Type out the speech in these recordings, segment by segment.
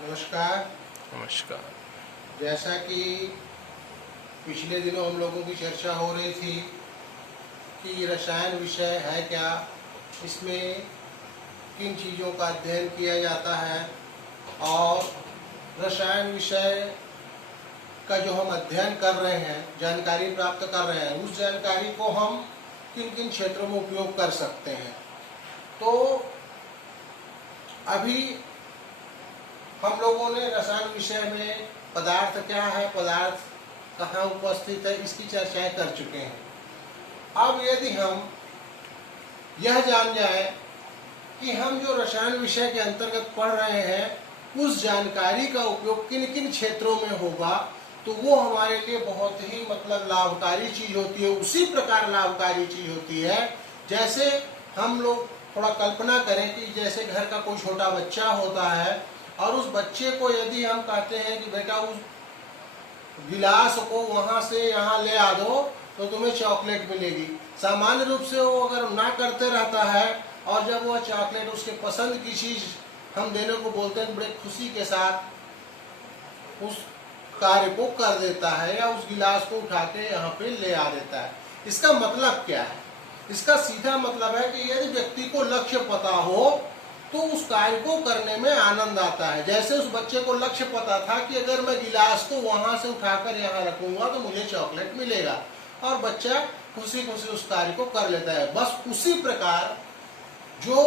नमस्कार। नमस्कार। जैसा कि पिछले दिनों हम लोगों की चर्चा हो रही थी कि रसायन विषय है क्या, इसमें किन चीज़ों का अध्ययन किया जाता है और रसायन विषय का जो हम अध्ययन कर रहे हैं, जानकारी प्राप्त कर रहे हैं, उस जानकारी को हम किन किन क्षेत्रों में उपयोग कर सकते हैं। तो अभी हम लोगों ने रसायन विषय में पदार्थ क्या है, पदार्थ कहाँ उपस्थित है, इसकी चर्चाएं कर चुके हैं। अब यदि हम यह जान जाए कि हम जो रसायन विषय के अंतर्गत पढ़ रहे हैं उस जानकारी का उपयोग किन किन क्षेत्रों में होगा, तो वो हमारे लिए बहुत ही लाभकारी चीज होती है। उसी प्रकार लाभकारी चीज होती है जैसे हम लोग थोड़ा कल्पना करें कि जैसे घर का कोई छोटा बच्चा होता है और उस बच्चे को यदि हम कहते हैं कि बेटा उस गिलास को वहां से यहाँ ले आ दो तो तुम्हें चॉकलेट मिलेगी। सामान्य रूप से वो अगर ना करते रहता है और जब वह चॉकलेट उसके पसंद की चीज हम देने को बोलते हैं, बड़े खुशी के साथ उस कार्य को कर देता है या उस गिलास को उठा के यहाँ पे ले आ देता है। इसका मतलब क्या है? इसका सीधा मतलब है कि यदि व्यक्ति को लक्ष्य पता हो तो उस कार्य को करने में आनंद आता है। जैसे उस बच्चे को लक्ष्य पता था कि अगर मैं गिलास को वहां से उठाकर यहाँ रखूंगा तो मुझे चॉकलेट मिलेगा, और बच्चा खुशी खुशी उस कार्य को कर लेता है। बस उसी प्रकार जो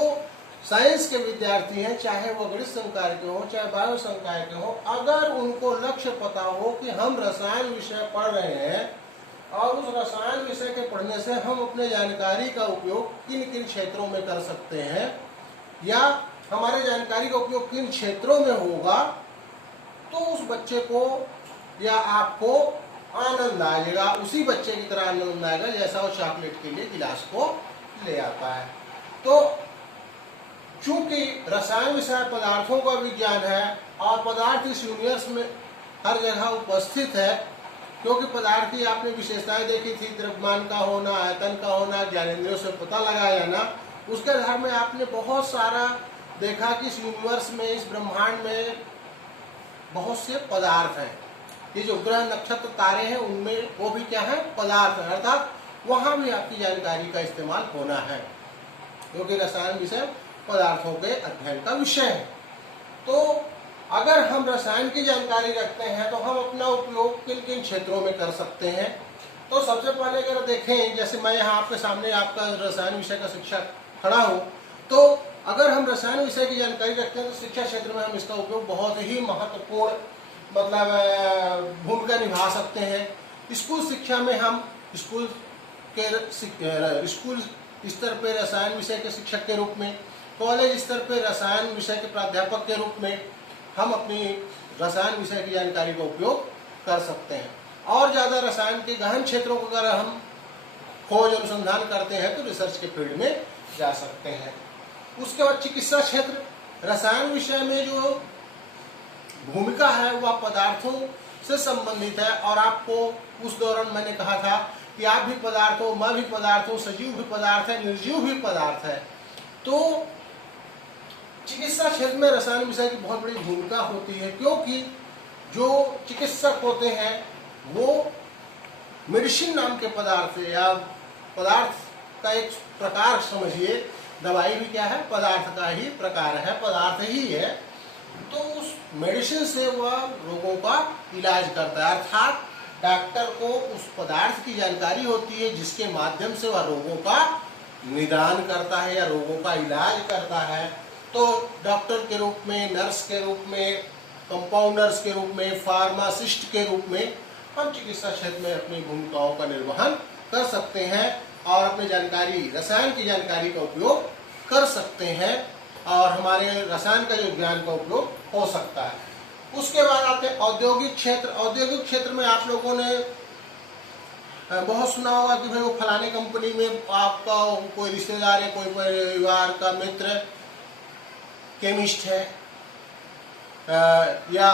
साइंस के विद्यार्थी हैं, चाहे वो गणित संकाय के हो चाहे बायो संकाय के हो, अगर उनको लक्ष्य पता हो कि हम रसायन विषय पढ़ रहे हैं और उस रसायन विषय के पढ़ने से हम अपने जानकारी का उपयोग किन किन क्षेत्रों में कर सकते हैं या हमारे जानकारी का उपयोग किन क्षेत्रों में होगा, तो उस बच्चे को या आपको आनंद आएगा, उसी बच्चे की तरह आनंद आएगा जैसा वो चॉकलेट के लिए गिलास को ले आता है। तो चूंकि रसायन विषय पदार्थों का विज्ञान है और पदार्थ इस यूनिवर्स में हर जगह उपस्थित है, क्योंकि पदार्थ की आपने विशेषताएं देखी थी, द्रव्यमान का होना, आयतन का होना, ज्ञानेंद्रियों से पता लगाया जाना, उसके आधार में आपने बहुत सारा देखा कि इस यूनिवर्स में, इस ब्रह्मांड में बहुत से पदार्थ हैं। ये जो ग्रह नक्षत्र तारे हैं उनमें वो भी क्या है, पदार्थ है, अर्थात वहां भी आपकी जानकारी का इस्तेमाल होना है, क्योंकि रसायन विषय पदार्थों के अध्ययन का विषय है। तो अगर हम रसायन की जानकारी रखते हैं तो हम अपना उपयोग किन किन क्षेत्रों में कर सकते हैं। तो सबसे पहले अगर देखें, जैसे मैं यहाँ आपके सामने आपका रसायन विषय का शिक्षक खड़ा हूँ, तो अगर हम रसायन विषय की जानकारी रखते हैं तो शिक्षा क्षेत्र में हम इसका उपयोग बहुत ही महत्वपूर्ण भूमिका निभा सकते हैं। स्कूल शिक्षा में हम स्कूल स्तर पर रसायन विषय के शिक्षक के रूप में, कॉलेज स्तर पर रसायन विषय के प्राध्यापक के रूप में हम अपनी रसायन विषय की जानकारी का उपयोग कर सकते हैं। और ज़्यादा रसायन के गहन क्षेत्रों को अगर हम खोज अनुसंधान करते हैं तो रिसर्च के फील्ड में जा सकते हैं। उसके बाद चिकित्सा क्षेत्र, रसायन विषय में जो भूमिका है वह पदार्थों से संबंधित है, और आपको उस दौरान मैंने कहा था कि आप भी पदार्थ हो, मैं भी पदार्थ हूँ, सजीव भी पदार्थ है, निर्जीव भी पदार्थ है। तो चिकित्सा क्षेत्र में रसायन विषय की बहुत बड़ी भूमिका होती है, क्योंकि जो चिकित्सक होते हैं वो मेडिसिन नाम के पदार्थ या पदार्थ का एक प्रकार समझिए, दवाई भी क्या है, पदार्थ का ही प्रकार है, पदार्थ ही है। तो उस मेडिसिन से वह रोगों का इलाज करता है, अर्थात डॉक्टर को उस पदार्थ की जानकारी होती है जिसके माध्यम से वह रोगों का निदान करता है या रोगों का इलाज करता है। तो डॉक्टर के रूप में, नर्स के रूप में, कंपाउंडर्स के रूप में, फार्मासिस्ट के रूप में हम चिकित्सा क्षेत्र में अपनी भूमिकाओं का निर्वहन कर सकते हैं और अपनी जानकारी, रसायन की जानकारी का उपयोग कर सकते हैं और हमारे रसायन का जो ज्ञान का उपयोग हो सकता है। उसके बाद आते हैं औद्योगिक क्षेत्र। औद्योगिक क्षेत्र में आप लोगों ने बहुत सुना होगा कि भाई वो फलाने कंपनी में आपका कोई रिश्तेदार है, कोई परिवार का मित्र केमिस्ट है या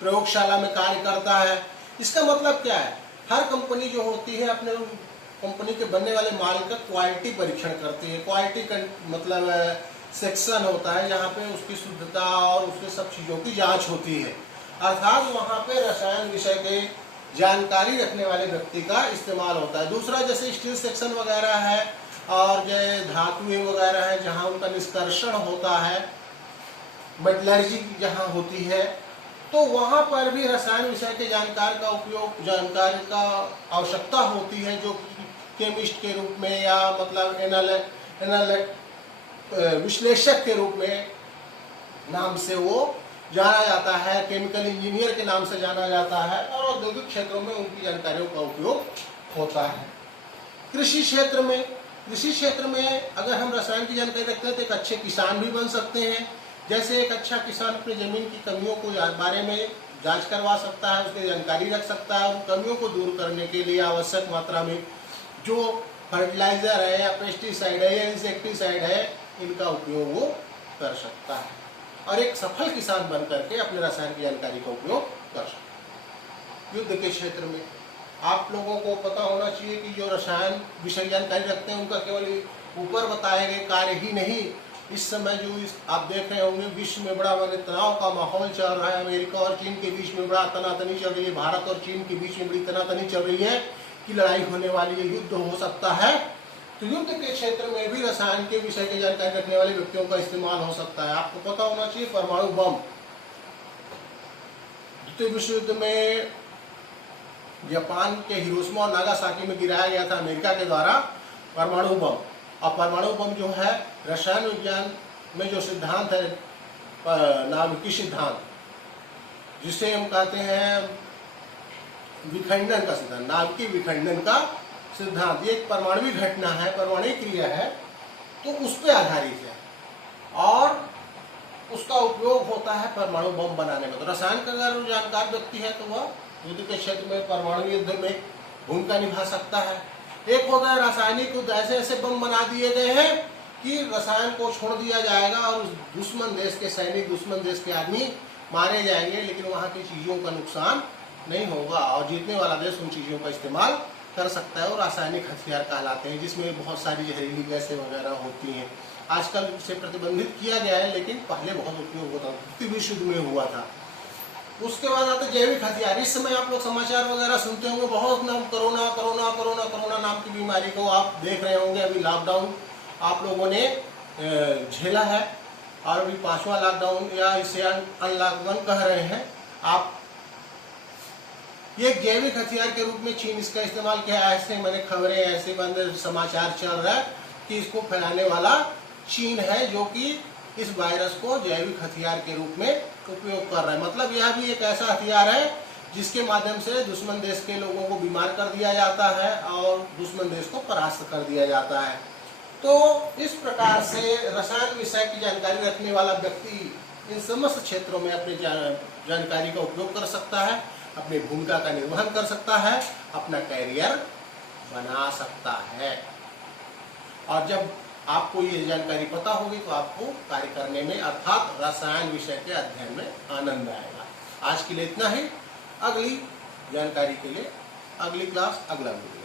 प्रयोगशाला में कार्य करता है। इसका मतलब क्या है, हर कंपनी जो होती है अपने कंपनी के बनने वाले माल का क्वालिटी परीक्षण करती है। क्वालिटी सेक्शन होता है जहाँ पे उसकी शुद्धता और उसके सब चीज़ों की जांच होती है, अर्थात वहाँ पे रसायन विषय के जानकारी रखने वाले व्यक्ति का इस्तेमाल होता है। दूसरा जैसे स्टील सेक्शन वगैरह है और जो धातुएं वगैरह है जहाँ उनका निष्कर्षण होता है, मेटलर्जी जहाँ होती है, तो वहाँ पर भी रसायन विषय के जानकार का उपयोग, जानकारी का आवश्यकता होती है, जो केमिस्ट के रूप में या मतलब विश्लेषक के रूप में नाम से वो जाना जाता है, केमिकल इंजीनियर के नाम से जाना जाता है, और औद्योगिक क्षेत्रों में उनकी जानकारियों का उपयोग होता है। कृषि क्षेत्र में अगर हम रसायन की जानकारी रखते हैं तो एक अच्छे किसान भी बन सकते हैं। जैसे एक अच्छा किसान अपनी जमीन की कमियों को बारे में जांच करवा सकता है, उसकी जानकारी रख सकता है, उन कमियों को दूर करने के लिए आवश्यक मात्रा में जो फर्टिलाइजर है या पेस्टिसाइड है या इंसेक्टिसाइड है, इनका उपयोग वो कर सकता है और एक सफल किसान बन करके अपने रसायन की जानकारी का उपयोग कर सकता है। युद्ध के क्षेत्र में आप लोगों को पता होना चाहिए कि जो रसायन विषय जानकारी रखते हैं उनका केवल ऊपर बताए गए कार्य ही नहीं, इस समय जो आप देख रहे होंगे विश्व में बड़ा तनाव का माहौल चल रहा है, अमेरिका और चीन के बीच में बड़ा तनातनी चल रही है, भारत और चीन के बीच में बड़ी तनातनी चल रही है कि लड़ाई होने वाली है, युद्ध हो सकता है। तो युद्ध के क्षेत्र में भी रसायन के विषय की जानकारी रखने वाले व्यक्तियों का इस्तेमाल हो सकता है। आपको पता होना चाहिए परमाणु बम द्वितीय विश्व युद्ध में जापान के हिरोशिमा और नागासाकी में गिराया गया था अमेरिका के द्वारा परमाणु बम। और परमाणु बम जो है रसायन विज्ञान में जो सिद्धांत है, नाभिकीय सिद्धांत, जिसे हम कहते हैं विखंडन का सिद्धांत, नाभिकीय विखंडन का सिद्धांत, ये एक परमाणुविक घटना है, परमाणु क्रिया है, तो उस पर आधारित है और उसका उपयोग होता है परमाणु बम बनाने में। तो रसायन का अगर जानकार व्यक्ति है तो वह युद्ध के क्षेत्र में परमाणु युद्ध में भूमिका निभा सकता है। एक होता है रासायनिक युद्ध, ऐसे ऐसे बम बना दिए गए हैं कि रसायन को छोड़ दिया जाएगा और उस दुश्मन देश के सैनिक, दुश्मन देश के आदमी मारे जाएंगे, लेकिन वहाँ की चीज़ों का नुकसान नहीं होगा और जीतने वाला देश उन चीज़ों का इस्तेमाल कर सकता है और रासायनिक हथियार कहलाते हैं, जिसमें बहुत सारी जहरीली गैसें वगैरह होती हैं। आजकल इसे प्रतिबंधित किया गया है, लेकिन पहले बहुत उपयोग होता था, द्वितीय विश्व युद्ध में हुआ था। उसके बाद आते जैविक हथियार। इस समय आप लोग समाचार वगैरह सुनते होंगे, बहुत नाम कोरोना कोरोना कोरोना कोरोना नाम की बीमारी को आप देख रहे होंगे। अभी लॉकडाउन आप लोगों ने झेला है और अभी 5वां लॉकडाउन या इसे अनलॉकडाउन कह रहे हैं आप। ये जैविक हथियार के रूप में चीन इसका इस्तेमाल किया। ऐसे मैंने खबरें, ऐसे बंद समाचार चल रहा है कि इसको फैलाने वाला चीन है, जो कि इस वायरस को जैविक हथियार के रूप में उपयोग कर रहा है। मतलब यह भी एक ऐसा हथियार है जिसके माध्यम से दुश्मन देश के लोगों को बीमार कर दिया जाता है और दुश्मन देश को परास्त कर दिया जाता है। तो इस प्रकार से रसायन विषय की जानकारी रखने वाला व्यक्ति इन समस्त क्षेत्रों में अपनी जानकारी का उपयोग कर सकता है, अपनी भूमिका का निर्वहन कर सकता है, अपना कैरियर बना सकता है। और जब आपको ये जानकारी पता होगी तो आपको कार्य करने में अर्थात रसायन विषय के अध्ययन में आनंद आएगा। आज के लिए इतना ही। अगली जानकारी के लिए अगली क्लास, अगला वीडियो।